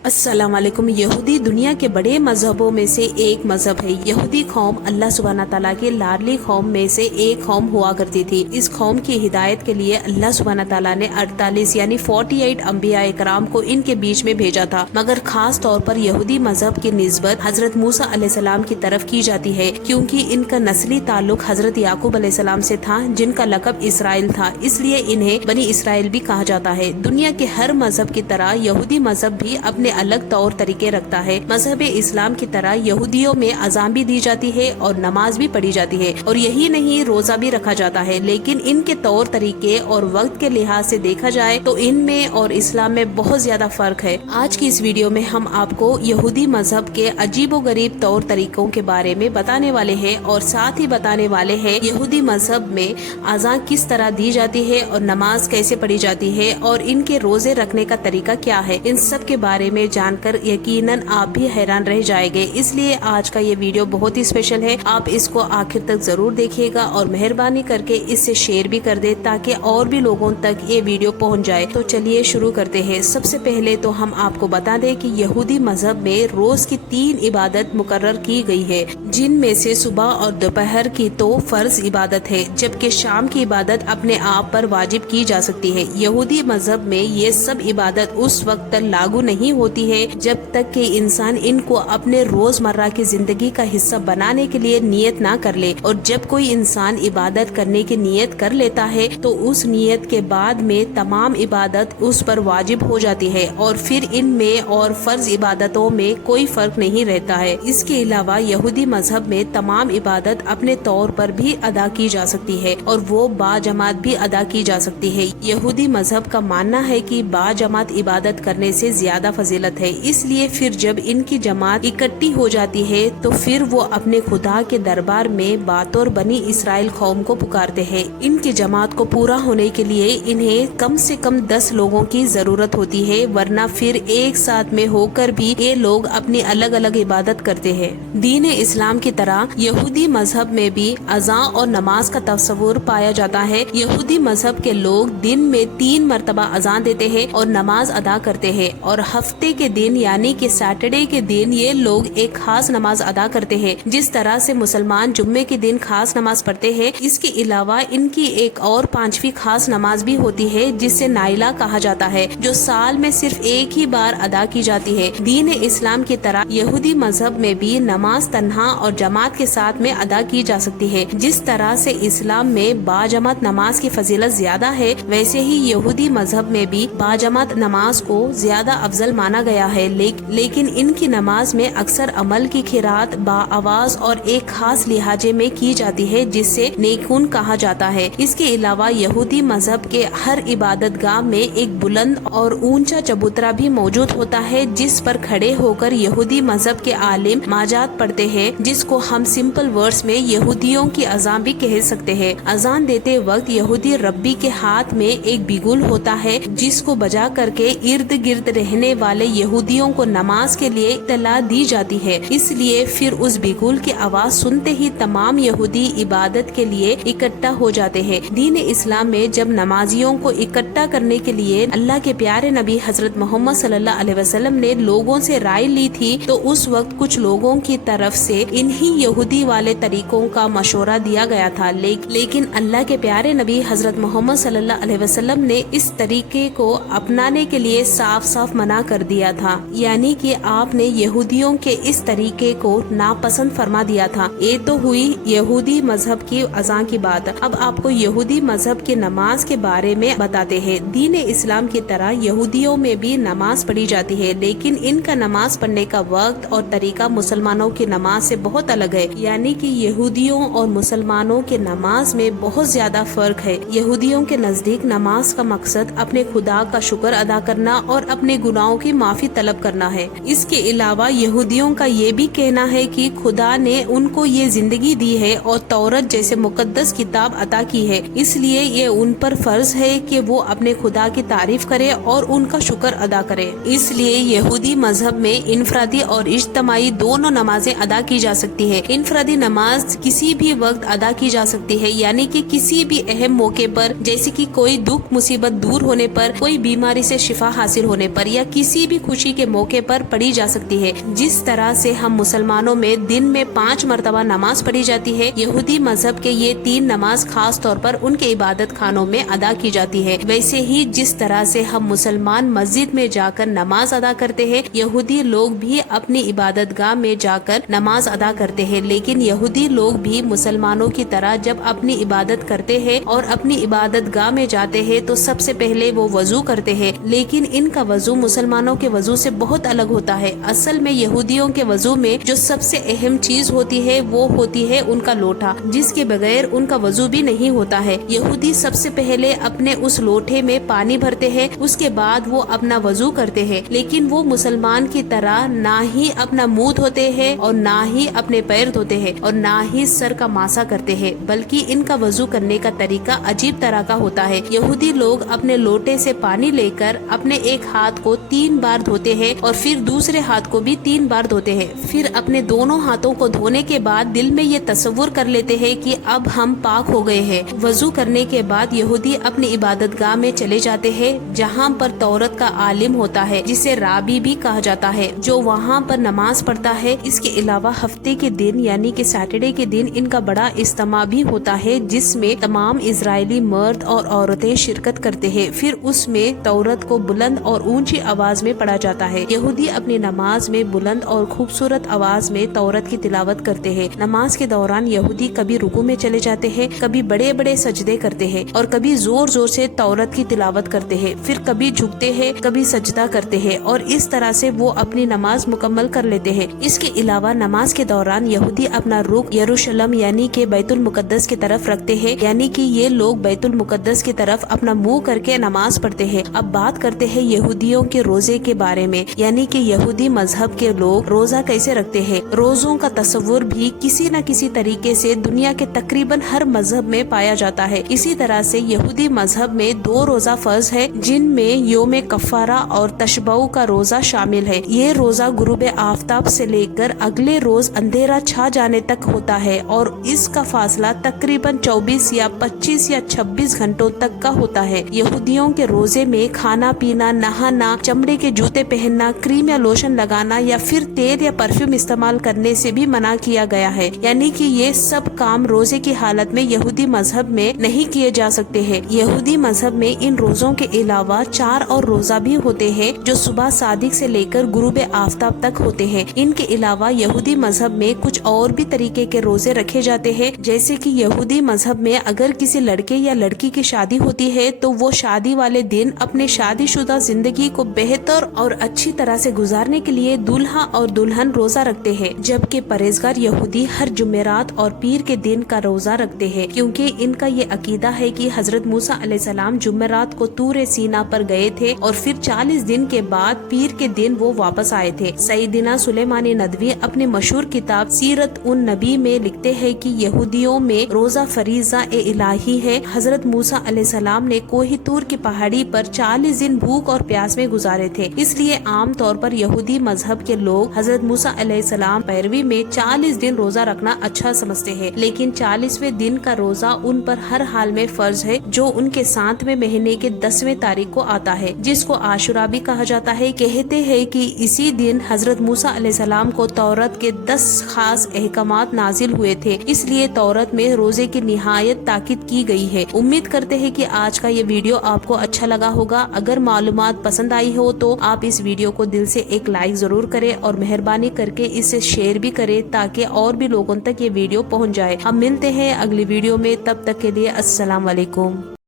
अस्सलाम वालेकुम। यहूदी दुनिया के बड़े मजहबों में से एक मजहब है। यहूदी कौम अल्लाह सुब्हाना ताला की लाडली कौम में से एक कौम हुआ करती थी। इस कौम की हिदायत के लिए अल्लाह सुब्हाना ताला ने 48 यानी 48 अंबिया इकराम को इनके बीच में भेजा था, मगर खास तौर पर यहूदी मजहब की निस्बत हजरत मूसा अलैहिस्सलाम की तरफ की जाती है, क्योंकि इनका नस्ली ताल्लुक हजरत याकूब अलैहिस्सलाम से था, जिनका लकब इसराइल था, इसलिए इन्हें बनी इसराइल भी कहा जाता है। दुनिया के हर मजहब की तरह यहूदी मजहब भी अपने अलग तौर तरीके रखता है। मजहब इस्लाम की तरह यहूदियों में अज़ान भी दी जाती है और नमाज भी पढ़ी जाती है, और यही नहीं, रोजा भी रखा जाता है। लेकिन इनके तौर तरीके और वक्त के लिहाज से देखा जाए तो इनमें और इस्लाम में बहुत ज्यादा फर्क है। आज की इस वीडियो में हम आपको यहूदी मजहब के अजीबो गरीब तौर तरीकों के बारे में बताने वाले हैं, और साथ ही बताने वाले हैं यहूदी मजहब में अज़ान किस तरह दी जाती है और नमाज कैसे पढ़ी जाती है, और इनके रोजे रखने का तरीका क्या है। इन सब के बारे में जानकर यकीनन आप भी हैरान रह जाएंगे। इसलिए आज का ये वीडियो बहुत ही स्पेशल है। आप इसको आखिर तक जरूर देखिएगा और मेहरबानी करके इसे शेयर भी कर दे, ताकि और भी लोगों तक ये वीडियो पहुंच जाए। तो चलिए शुरू करते हैं। सबसे पहले तो हम आपको बता दें कि यहूदी मजहब में रोज की 3 इबादत मुकर्रर की गई है, जिनमें से सुबह और दोपहर की तो फर्ज इबादत है, जबकि शाम की इबादत अपने आप पर वाजिब की जा सकती है। यहूदी मजहब में ये सब इबादत उस वक्त तक लागू नहीं होती है जब तक कि इंसान इनको अपने रोजमर्रा की जिंदगी का हिस्सा बनाने के लिए नियत ना कर ले, और जब कोई इंसान इबादत करने की नियत कर लेता है तो उस नियत के बाद में तमाम इबादत उस पर वाजिब हो जाती है, और फिर इनमें और फर्ज इबादतों में कोई फर्क नहीं रहता है। इसके अलावा यहूदी मजहब में तमाम इबादत अपने तौर पर भी अदा की जा सकती है, और वो बाजमात भी अदा की जा सकती है। यहूदी मजहब का मानना है कि बाजमात इबादत करने से ज्यादा फजीलत है, इसलिए फिर जब इनकी जमात इकट्ठी हो जाती है तो फिर वो अपने खुदा के दरबार में बातौर बनी इसराइल कौम को पुकारते हैं। इनकी जमात को पूरा होने के लिए इन्हें कम से कम 10 लोगों की जरूरत होती है, वरना फिर एक साथ में होकर भी ये लोग अपनी अलग अलग इबादत करते हैं। दीन इस्लाम की तरह यहूदी मजहब में भी अज़ां और नमाज का तस्वुर पाया जाता है। यहूदी मजहब के लोग दिन में 3 मरतबा अज़ान देते हैं और नमाज अदा करते हैं, और हफ्ते के दिन यानी कि सैटरडे के दिन ये लोग एक खास नमाज अदा करते हैं, जिस तरह से मुसलमान जुम्मे के दिन खास नमाज पढ़ते हैं। इसके अलावा इनकी एक और 5वीं खास नमाज भी होती है, जिसे नाइला कहा जाता है, जो साल में सिर्फ एक ही बार अदा की जाती है। दीन इस्लाम की तरह यहूदी मजहब में भी नमाज तन्हा और जमात के साथ में अदा की जा सकती है। जिस तरह से इस्लाम में बाजमात नमाज की फजीलत ज्यादा है, वैसे ही यहूदी मजहब में भी बाजमात नमाज को ज्यादा अफजल माना गया है। लेकिन इनकी नमाज में अक्सर अमल की खिरात बाआवाज और एक खास लिहाजे में की जाती है, जिससे नेकुन कहा जाता है। इसके अलावा यहूदी मजहब के हर इबादत गाह में एक बुलंद और ऊंचा चबूतरा भी मौजूद होता है, जिस पर खड़े होकर यहूदी मजहब के आलिम माजात पढ़ते हैं, जिसको हम सिंपल वर्ड्स में यहूदियों की अज़ान भी कह सकते हैं। अज़ान देते वक्त यहूदी रब्बी के हाथ में एक बिगुल होता है, जिसको बजा करके इर्द गिर्द रहने वाले यहूदियों को नमाज के लिए इत्तला दी जाती है। इसलिए फिर उस बिगुल की आवाज सुनते ही तमाम यहूदी इबादत के लिए इकट्ठा हो जाते हैं। दीन इस्लाम में जब नमाजियों को इकट्ठा करने के लिए अल्लाह के प्यारे नबी हजरत मोहम्मद सल्लल्लाहु अलैहि वसल्लम ने लोगों से राय ली थी, तो उस वक्त कुछ लोगों की तरफ से इन्हीं यहूदी वाले तरीकों का मशवरा दिया गया था, लेकिन अल्लाह के प्यारे नबी हजरत मोहम्मद सल्लल्लाहु अलैहि वसल्लम ने इस तरीके को अपनाने के लिए साफ साफ मना कर दिया था, यानी कि आपने यहूदियों के इस तरीके को नापसंद फरमा दिया था। ये तो हुई यहूदी मजहब की अज़ान की बात। अब आपको यहूदी मजहब की नमाज के बारे में बताते हैं। दीन इस्लाम की तरह यहूदियों में भी नमाज पढ़ी जाती है, लेकिन इनका नमाज पढ़ने का वक्त और तरीका मुसलमानों की नमाज से बहुत अलग है, यानी कि यहूदियों और मुसलमानों के नमाज में बहुत ज्यादा फर्क है। यहूदियों के नजदीक नमाज का मकसद अपने खुदा का शुक्र अदा करना और अपने गुनाहों की माफी तलब करना है। इसके अलावा यहूदियों का ये भी कहना है कि खुदा ने उनको ये जिंदगी दी है और तौरत जैसे मुकद्दस किताब अता की है, इसलिए ये उन पर फर्ज है कि वो अपने खुदा की तारीफ करे और उनका शुक्र अदा करे। इसलिए यहूदी मजहब में इनफरादी और इज्तमाई दोनों नमाजें अदा की जा सकती है। इनफरादी नमाज किसी भी वक्त अदा की जा सकती है, यानी कि किसी भी अहम मौके पर, जैसे कि कोई दुख मुसीबत दूर होने पर, कोई बीमारी से शिफा हासिल होने पर, या किसी भी खुशी के मौके पर पढ़ी जा सकती है। जिस तरह से हम मुसलमानों में दिन में 5 मरतबा नमाज पढ़ी जाती है, यहूदी मजहब के ये 3 नमाज खास तौर पर उनके इबादत खानों में अदा की जाती है। वैसे ही जिस तरह से हम मुसलमान मस्जिद में जाकर नमाज अदा करते हैं, यहूदी लोग भी अपनी इबादत गाह में जाकर नमाज अदा करते हैं। लेकिन यहूदी लोग भी मुसलमानों की तरह जब अपनी इबादत करते हैं और अपनी इबादत गाह में जाते हैं तो सबसे पहले वो वजू करते हैं। लेकिन इनका वजू मुसलमानों के वजू से बहुत अलग होता है। असल में यहूदियों के वजू में जो सबसे अहम चीज होती है वो होती है उनका लोटा, जिसके बगैर उनका वजू भी नहीं होता है। यहूदी सबसे पहले अपने उस लोटे में पानी भरते हैं, उसके बाद वो अपना वजू करते हैं। लेकिन वो मुसलमान की तरह ना ही अपना मुंह धोते हैं और ना ही अपने पैर धोते हैं और ना ही सर का मासा करते हैं, बल्कि इनका वजू करने का तरीका अजीब तरह का होता है। यहूदी लोग अपने लोटे से पानी लेकर अपने एक हाथ को 3 बार धोते हैं और फिर दूसरे हाथ को भी 3 बार धोते हैं। फिर अपने दोनों हाथों को धोने के बाद दिल में ये तसव्वुर कर लेते हैं कि अब हम पाक हो गए हैं। वजू करने के बाद यहूदी अपनी इबादत गाह में चले जाते हैं, जहाँ पर तौरत का आलिम होता है, जिसे राबी भी कहा जाता है, जो वहाँ पर नमाज पढ़ता है। इसके अलावा हफ्ते के दिन यानी कि सैटरडे के दिन इनका बड़ा इज्तिमा भी होता है, जिसमें तमाम इजरायली मर्द और औरतें शिरकत करते हैं। फिर उसमें तौरत को बुलंद और ऊंची आवाज में पढ़ा जाता है। यहूदी अपनी नमाज में बुलंद और खूबसूरत आवाज में तौरत की तिलावत करते हैं। नमाज के दौरान यहूदी कभी रुकू में चले जाते हैं, कभी बड़े बड़े सजदे करते हैं और कभी जोर जोर से तौरत की तिलावत करते हैं। फिर कभी झुकते हैं, कभी सजदा करते हैं और इस तरह से वो अपनी नमाज मुकम्मल कर लेते हैं। इसके अलावा नमाज के दौरान यहूदी अपना रुख यरूशलेम यानी कि बैतुल मुकद्दस की तरफ रखते हैं, यानी कि ये लोग बैतुल मुकद्दस की तरफ अपना मुंह करके नमाज पढ़ते हैं। अब बात करते हैं यहूदियों के रोजे के बारे में, यानी कि यहूदी मजहब के लोग रोजा कैसे रखते हैं। रोजों का तस्वुर भी किसी न किसी तरीके से दुनिया के तकरीबन हर मजहब में पाया जाता है। इसी तरह से यहूदी मजहब में 2 रोजा फर्ज है, जिनमें योम कफारा और तशबऊ का रोजा शामिल है। ये रोजा गुरूब आफ्ताब से लेकर अगले रोज अंधेरा छा जाने तक होता है और इसका फासला तकरीबन 24 या 25 या 26 घंटों तक का होता है। यहूदियों के रोजे में खाना पीना, नहाना, चमड़े के जूते पहनना, क्रीम या लोशन लगाना या फिर तेल या परफ्यूम इस्तेमाल करने से भी मना किया गया है। यानी कि ये सब काम रोजे की हालत में यहूदी मजहब में नहीं किए जा सकते हैं। यहूदी मजहब में इन रोजों के अलावा 4 और रोजा भी होते हैं, जो सुबह सादिक से लेकर गुरूब आफ्ताब तक होते हैं। इनके अलावा यहूदी मजहब में कुछ और भी तरीके के रोजे रखे जाते हैं, जैसे कि यहूदी मजहब में अगर किसी लड़के या लड़की की शादी होती है तो वो शादी वाले दिन अपने शादीशुदा जिंदगी को बेहतर और अच्छी तरह से गुजारने के लिए दूल्हा और दुल्हन रोजा रखते हैं। जबकि परहेजगार यहूदी हर जुमेरात और पीर के दिन का रोजा रखते हैं, क्योंकि इनका ये अकीदा है कि हजरत मूसा अलैहिस्सलाम जुमेरात को तूर सीना पर गए थे और फिर 40 दिन के बाद पीर के दिन वो वापस आए थे। सईदना सुलेमानी नदवी अपने मशहूर किताब सीरत उन नबी में लिखते हैं कि यहूदियों में रोजा फरीजा ए इलाही है। हजरत मूसा अलैहिस्सलाम ने कोही तूर की पहाड़ी पर 40 दिन भूख और प्यास में गुजारे थे। इसलिए आम तौर पर यहूदी मजहब के लोग हजरत मूसा अलैहिस्सलाम पैरवी में 40 दिन रोजा रखना अच्छा समझते हैं। लेकिन 40वें दिन का रोजा उन पर हर हाल में फर्ज है, जो उनके 7वें महीने के 10वें तारीख को आता है, जिसको आशुरा भी कहा जाता है। कहते हैं कि इसी दिन हजरत मूसा अलैहिस्सलाम को तौरत के 10 खास अहकामात नाजिल हुए थे, इसलिए तौरत में रोजे की निहायत ताकीद की गई है। उम्मीद करते हैं कि आज का ये वीडियो आपको अच्छा लगा होगा। अगर मालूमात पसंद आई हो तो आप इस वीडियो को दिल से एक लाइक जरूर करें और मेहरबानी करके इसे शेयर भी करें, ताकि और भी लोगों तक ये वीडियो पहुंच जाए। हम मिलते हैं अगली वीडियो में, तब तक के लिए अस्सलाम वालेकुम।